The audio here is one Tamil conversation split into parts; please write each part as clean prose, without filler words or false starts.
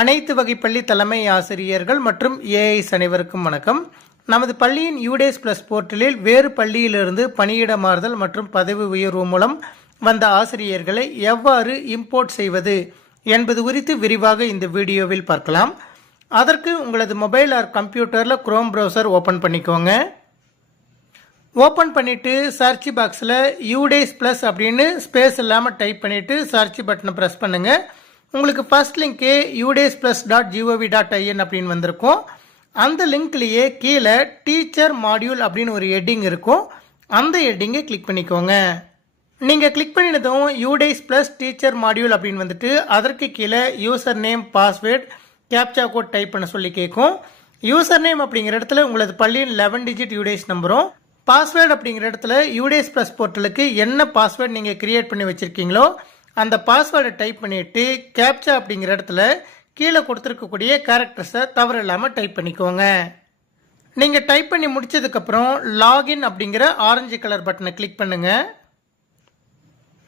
அனைத்து வகை பள்ளி தலைமை ஆசிரியர்கள் மற்றும் ஏஐஸ் அனைவருக்கும் வணக்கம். நமது பள்ளியின் யூடேஸ் பிளஸ் போர்ட்டலில் வேறு பள்ளியிலிருந்து பணியிட மாறுதல் மற்றும் பதவி உயர்வு மூலம் வந்த ஆசிரியர்களை எவ்வாறு இம்போர்ட் செய்வது என்பது குறித்து விரிவாக இந்த வீடியோவில் பார்க்கலாம். அதற்கு உங்களது மொபைல் ஆர் கம்ப்யூட்டரில் குரோம் ப்ரௌசர் ஓப்பன் பண்ணிக்கோங்க. ஓப்பன் பண்ணிவிட்டு சர்ச் பாக்ஸில் யூடேஸ் ப்ளஸ் அப்படின்னு ஸ்பேஸ் இல்லாமல் டைப் பண்ணிவிட்டு சர்ச் பட்டனை ப்ரெஸ் பண்ணுங்கள். உங்களுக்கு ஃபர்ஸ்ட் லிங்க்கு udasplus.gov.in அப்படின்னு வந்திருக்கும். அந்த லிங்க்லேயே கீழே டீச்சர் மாடியூல் அப்படின்னு ஒரு ஹெட்டிங் இருக்கும். அந்த ஹெட்டிங்கை கிளிக் பண்ணிக்கோங்க. நீங்கள் கிளிக் பண்ணினதும் யூடேஸ் ப்ளஸ் டீச்சர் மாடியூல் அப்படின்னு வந்துட்டு அதற்கு கீழே user name, password, captcha code type பண்ண சொல்லி கேட்கும். யூசர் நேம் அப்படிங்கிற இடத்துல உங்களது பள்ளியின் 11 டிஜிட் யூடேஸ் நம்பரும், பாஸ்வேர்டு அப்படிங்கிற இடத்துல யூடேஸ் ப்ளஸ் போர்ட்டலுக்கு என்ன பாஸ்வேர்டு நீங்கள் கிரியேட் பண்ணி வச்சுருக்கீங்களோ அந்த பாஸ்வேர்டை டைப் பண்ணிவிட்டு கேப்சா அப்படிங்கிற இடத்துல கீழே கொடுத்துருக்கக்கூடிய கேரக்டர்ஸை தவறு இல்லாமல் டைப் பண்ணிக்கோங்க. நீங்கள் டைப் பண்ணி முடித்ததுக்கப்புறம் லாகின் அப்படிங்கிற ஆரஞ்சு கலர் பட்டனை கிளிக் பண்ணுங்கள்.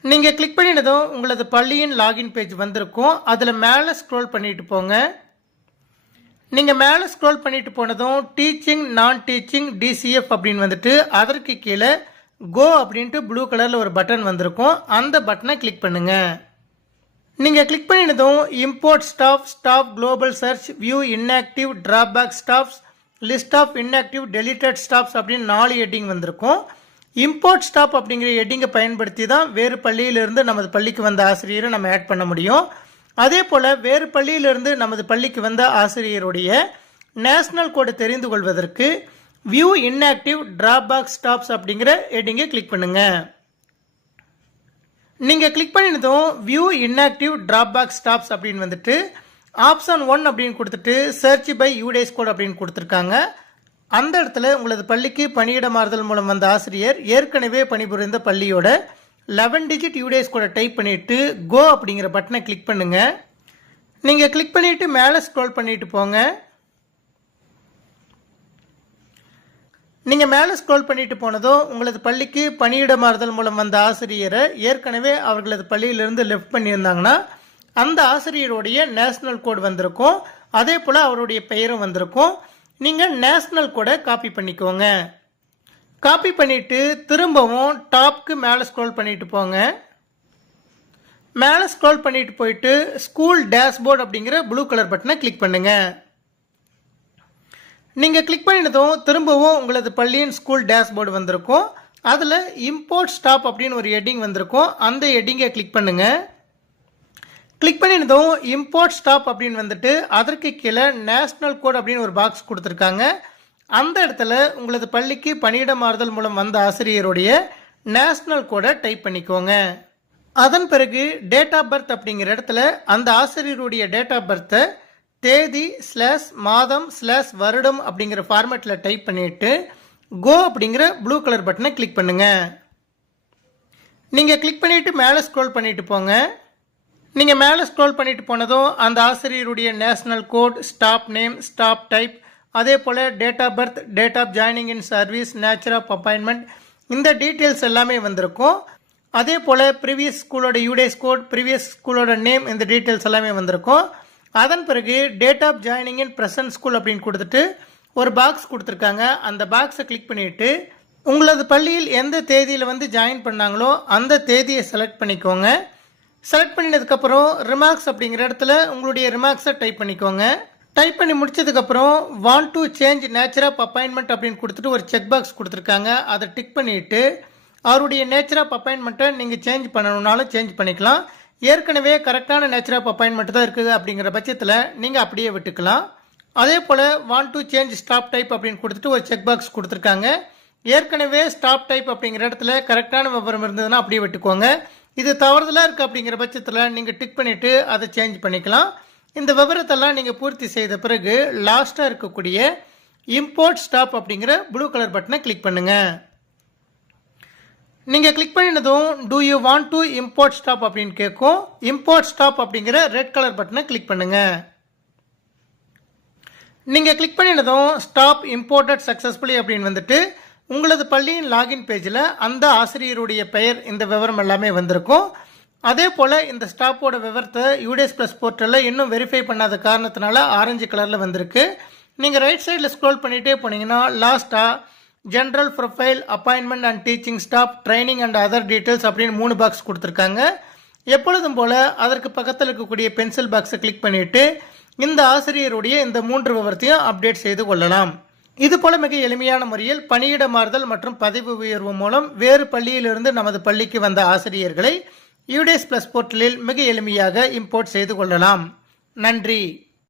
நீங்கள் கிளிக் பண்ணினதும் உங்களது பள்ளியின் லாகின் பேஜ் வந்திருக்கும். அதில் மேலே ஸ்க்ரோல் பண்ணிட்டு போங்க. நீங்கள் மேலே ஸ்க்ரோல் பண்ணிட்டு போனதும் டீச்சிங், நான் டீச்சிங், டிசிஎஃப் அப்படின்னு வந்துட்டு அதற்கு கீழே கோ அப்படின்ட்டு ப்ளூ கலரில் ஒரு பட்டன் வந்திருக்கும். அந்த பட்டனை கிளிக் பண்ணுங்க. நீங்கள் கிளிக் பண்ணினதும் import staff, global search, view inactive, drawback staffs, list of inactive, deleted staffs அப்படின்னு 4 ஹெட்டிங் வந்திருக்கும். இம்போர்ட் ஸ்டாஃப் அப்படிங்கிற ஹெட்டிங்கை பயன்படுத்தி தான் வேறு பள்ளியிலிருந்து நமது பள்ளிக்கு வந்த ஆசிரியரை நம்ம ஆட் பண்ண முடியும். அதே போல் வேறு பள்ளியிலிருந்து நமது பள்ளிக்கு வந்த ஆசிரியருடைய நேஷனல் கோடு தெரிந்து கொள்வதற்கு வியூ இன்ஆக்டிவ், டிராபேக் ஸ்டாப்ஸ் அப்படிங்கிற ஹெட்டிங்கை கிளிக் பண்ணுங்க. நீங்கள் கிளிக் பண்ணினதும் வியூ இன்ஆக்டிவ், டிராபேக் ஸ்டாப்ஸ் அப்படின்னு வந்துட்டு ஆப்ஷன் 1 அப்படின்னு கொடுத்துட்டு சர்ச் பை யூடேஸ் கோட் அப்படின்னு கொடுத்துருக்காங்க. அந்த இடத்துல உங்களது பள்ளிக்கு பணியிட மாறுதல் மூலம் வந்த ஆசிரியர் ஏற்கனவே பணிபுரிந்த பள்ளியோட 11 டிஜிட் யூடேஸ் கோடை டைப் பண்ணிவிட்டு கோ அப்படிங்கிற பட்டனை கிளிக் பண்ணுங்க. நீங்கள் கிளிக் பண்ணிவிட்டு மேலே ஸ்க்ரோல் பண்ணிட்டு போங்க. நீங்கள் மேலே ஸ்க்ரோல் பண்ணிட்டு போனதும் உங்களது பள்ளிக்கு பணியிட மாறுதல் மூலம் வந்த ஆசிரியரை ஏற்கனவே அவர்களது பள்ளியிலிருந்து லெஃப்ட் பண்ணியிருந்தாங்கன்னா அந்த ஆசிரியருடைய நேஷனல் கோட் வந்திருக்கும். அதே போல் அவருடைய பெயரும் வந்திருக்கும். நீங்கள் நேஷனல் கோடை காப்பி பண்ணிக்கோங்க. காப்பி பண்ணிவிட்டு திரும்பவும் டாப்க்கு மேலே ஸ்க்ரோல் பண்ணிட்டு போங்க. மேலே ஸ்க்ரோல் பண்ணிட்டு போயிட்டு ஸ்கூல் டேஷ்போர்ட் அப்படிங்கிற ப்ளூ கலர் பட்டனை கிளிக் பண்ணுங்கள். நீங்கள் கிளிக் பண்ணினதும் திரும்பவும் உங்களது பள்ளியின் ஸ்கூல் டேஷ்போர்டு வந்திருக்கும். அதில் இம்போர்ட் ஸ்டாப் அப்படின்னு ஒரு ஹெட்டிங் வந்திருக்கும். அந்த ஹெட்டிங்கை கிளிக் பண்ணுங்கள். கிளிக் பண்ணினதும் இம்போர்ட் ஸ்டாப் அப்படின்னு வந்துட்டு அதற்கு கீழே நேஷனல் கோட் அப்படின்னு ஒரு பாக்ஸ் கொடுத்துருக்காங்க. அந்த இடத்துல உங்களது பள்ளிக்கு பணியிட மாறுதல் மூலம் வந்த ஆசிரியருடைய நேஷனல் கோடை டைப் பண்ணிக்கோங்க. அதன் பிறகு டேட் ஆஃப் பர்த் அப்படிங்கிற இடத்துல அந்த ஆசிரியருடைய டேட் ஆஃப் பர்த்தை தேதி /மாதம் /வருடம் அப்படிங்கிற ஃபார்மேட்டில் டைப் பண்ணிவிட்டு கோ அப்படிங்கிற ப்ளூ கலர் பட்டனை கிளிக் பண்ணுங்கள். நீங்கள் கிளிக் பண்ணிவிட்டு மேலே ஸ்க்ரோல் பண்ணிட்டு போங்க. நீங்கள் மேலே ஸ்க்ரோல் பண்ணிட்டு போனதும் அந்த ஆசிரியருடைய national code, staff name, staff type, அதே போல் date of birth, date of joining in service, nature of appointment, இந்த டீட்டெயில்ஸ் எல்லாமே வந்திருக்கும். அதே போல் ப்ரீவியஸ் ஸ்கூலோட யூடேஸ் கோட், ப்ரீவியஸ் ஸ்கூலோட நேம், இந்த டீட்டெயில்ஸ் எல்லாமே வந்திருக்கும். அதன் பிறகு date of joining in present school அப்படின்னு கொடுத்துட்டு ஒரு பாக்ஸ் கொடுத்துருக்காங்க. அந்த பாக்ஸை கிளிக் பண்ணிவிட்டு உங்களது பள்ளியில் எந்த தேதியில் வந்து ஜாயின் பண்ணாங்களோ அந்த தேதியை செலக்ட் பண்ணிக்கோங்க. செலக்ட் பண்ணினதுக்கப்புறம் ரிமார்க்ஸ் அப்படிங்கிற இடத்துல உங்களுடைய ரிமார்க்ஸை டைப் பண்ணிக்கோங்க. டைப் பண்ணி முடிச்சதுக்கப்புறம் want to change nature of appointment அப்படின்னு கொடுத்துட்டு ஒரு செக் பாக்ஸ் கொடுத்துருக்காங்க. அதை டிக் பண்ணிவிட்டு அவருடைய நேச்சர் ஆஃப் அப்பாயின்மெண்ட்டை நீங்கள் சேஞ்ச் பண்ணணுன்னாலும் சேஞ்ச் பண்ணிக்கலாம். ஏற்கனவே கரெக்டான நேச்சர் ஆஃப் அப்பாயின்மெண்ட் தான் இருக்குது அப்படிங்கிற பட்சத்தில் நீங்கள் அப்படியே விட்டுக்கலாம். அதே போல் want to change staff type அப்படின்னு கொடுத்துட்டு ஒரு செக் பாக்ஸ் கொடுத்துருக்காங்க. ஏற்கனவே ஸ்டாப் டைப் அப்படிங்கிற இடத்துல கரெக்டான விவரம் இருந்ததுன்னா அப்படியே விட்டுக்கோங்க. இது தவறுதலாக இருக்குது அப்படிங்கிற பட்சத்தில் நீங்கள் டிக் பண்ணிவிட்டு அதை சேஞ்ச் பண்ணிக்கலாம். இந்த விவரத்தெல்லாம் நீங்கள் பூர்த்தி செய்த பிறகு லாஸ்ட்டாக இருக்கக்கூடிய இம்போர்ட் ஸ்டாப் அப்படிங்கிற ப்ளூ கலர் பட்டனை கிளிக் பண்ணுங்கள். நீங்கள் கிளிக் பண்ணினதும் do you want to import staff அப்படின்னு கேட்கும். இம்போர்ட் ஸ்டாப் அப்படிங்கிற ரெட் கலர் பட்டனை கிளிக் பண்ணுங்கள். நீங்கள் கிளிக் பண்ணினதும் ஸ்டாப் இம்போர்ட்டட் சக்ஸஸ்ஃபுல்லி அப்படின்னு வந்துட்டு உங்களது பள்ளியின் லாகின் பேஜில் அந்த ஆசிரியருடைய பெயர், இந்த விவரம் எல்லாமே வந்திருக்கும். அதே போல் இந்த ஸ்டாப்போட விவரத்தை யூடேஸ் ப்ளஸ் போர்ட்டலில் இன்னும் வெரிஃபை பண்ணாத காரணத்தினால ஆரஞ்சு கலரில் வந்திருக்கு. நீங்கள் ரைட் சைடில் ஸ்க்ரோல் பண்ணிகிட்டே போனீங்கன்னா லாஸ்ட்டாக general profile, appointment and teaching staff, training and other details அப்படின்னு 3 பாக்ஸ் கொடுத்துருக்காங்க. எப்பொழுதும் போல் அதற்கு பக்கத்தில் இருக்கக்கூடிய பென்சில் பாக்ஸை கிளிக் பண்ணிவிட்டு இந்த ஆசிரியருடைய இந்த 3 விவரத்தையும் அப்டேட் செய்து கொள்ளலாம். இது போல மிக எளிமையான முறையில் பணியிட மாறுதல் மற்றும் பதவி உயர்வு மூலம் வேறு பள்ளியிலிருந்து நமது பள்ளிக்கு வந்த ஆசிரியர்களை யூடேஸ் ப்ளஸ் போர்ட்டலில் மிக எளிமையாக இம்போர்ட் செய்து கொள்ளலாம். நன்றி.